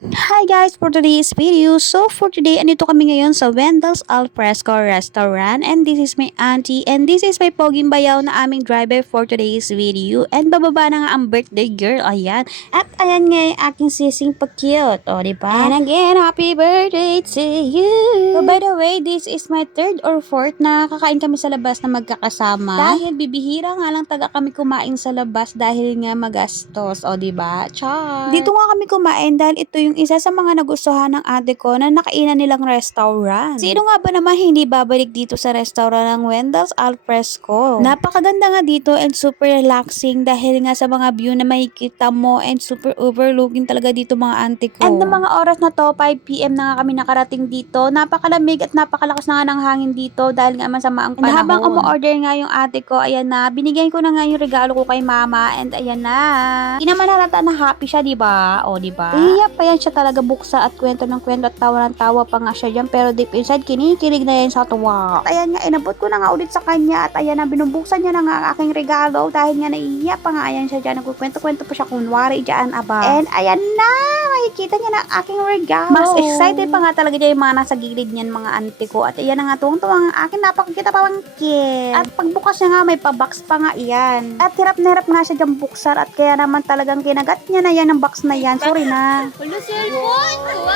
Hi guys, for today's video. So for today, andito kami ngayon sa Wendel's Alfresco Restaurant and this is my auntie and this is my poging bayaw na aming driver for today's video. And bababa na nga ang birthday girl, ayan. At ayan nga yung aking sising pa-cute, o diba? And again, happy birthday to you! So by the way, this is my third or fourth na kakain kami sa labas na magkakasama. Dahil bibihira nga lang taga kami kumain sa labas dahil nga magastos, o diba? Char! Dito nga kami kumain dahil ito yung isa sa mga nagustuhan ng ate ko na nakainan nilang restaurant. Sino nga ba naman hindi babalik dito sa restaurant ng Wendel's Alfresco? Napakaganda nga dito and super relaxing dahil nga sa mga view na makikita mo and super overlooking talaga dito mga auntie ko. And ng mga oras na to, 5 PM na nga kami nakarating dito. Napakalamig at napakalakas na nga ng hangin dito dahil nga masama ang panahon. And habang umu-order nga yung ate ko, ayan na, binigyan ko na nga yung regalo ko kay mama and ayan na. Hindi naman halata na happy siya, diba? O, diba? Iyak pa yan siya talaga buksa at kwento ng kwento at tawa ng tawa pa nga siya dyan pero deep inside kinikilig na yan sa tuwa. At ayan nga inabot ko na nga ulit sa kanya at ayan na binubuksan niya na nga ang aking regalo dahil nga naiiyak pa nga ayan siya dyan nagkukwento-kwento pa siya kunwari dyan aba. And ayan na makikita niya na ang aking regalo. Mas excited pa nga talaga dyan yung mga nasa gilid niyan mga auntie ko at ayan na nga tuwang-tuwang ang aking napakakita pa pangkin. At pagbukas niya nga may pa-box pa nga iyan. At hirap na hirap nga siya dyan buksan at kaya naman talagang kinagat niya na yan ang box na yan. Sorry na. Cellphone? Wow!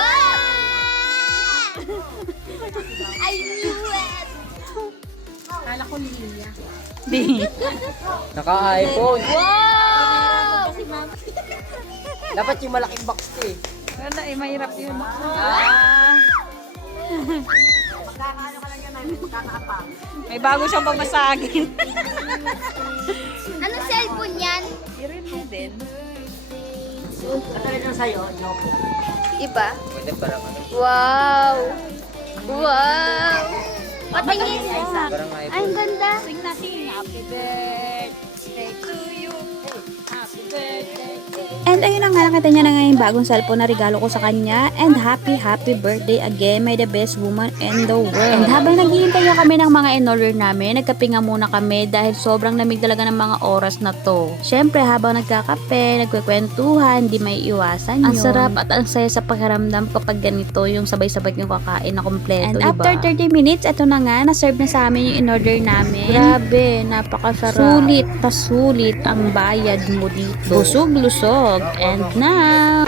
I knew it! Kala ko Lilia. Naka-iPhone. Wow! Dapat yung malaking box eh. Wala eh, mahirap yun. May bago siyang pamasagin. Anong cellphone yan? I-review din. Talagang sa'yo, Yoko. Iba? Pwede parang ano. Wow! Wow! Patingin! Parang Ay, iPhone. ang ganda! Sing natin, happy birthday to you. Happy birthday to you. And ayun na nga, nakita niya na nga yung bagong cellphone na regalo ko sa kanya. And happy birthday again. May the best woman in the world. And habang naghihintay nga kami ng mga in-order namin, nagkape nga muna kami dahil sobrang lamig talaga ng mga oras na to. Syempre, habang nagkakape, nagkwekwentuhan, hindi may iwasan yun. Ang sarap at ang saya sa pakiramdam kapag ganito yung sabay-sabay yung kakain na kompleto, and diba? After 30 minutes, eto na nga, na-serve na sa amin yung in-order namin. Grabe, napakasarap. Sulit, sulit ang bayad mo dito. Busog-lusog. And now,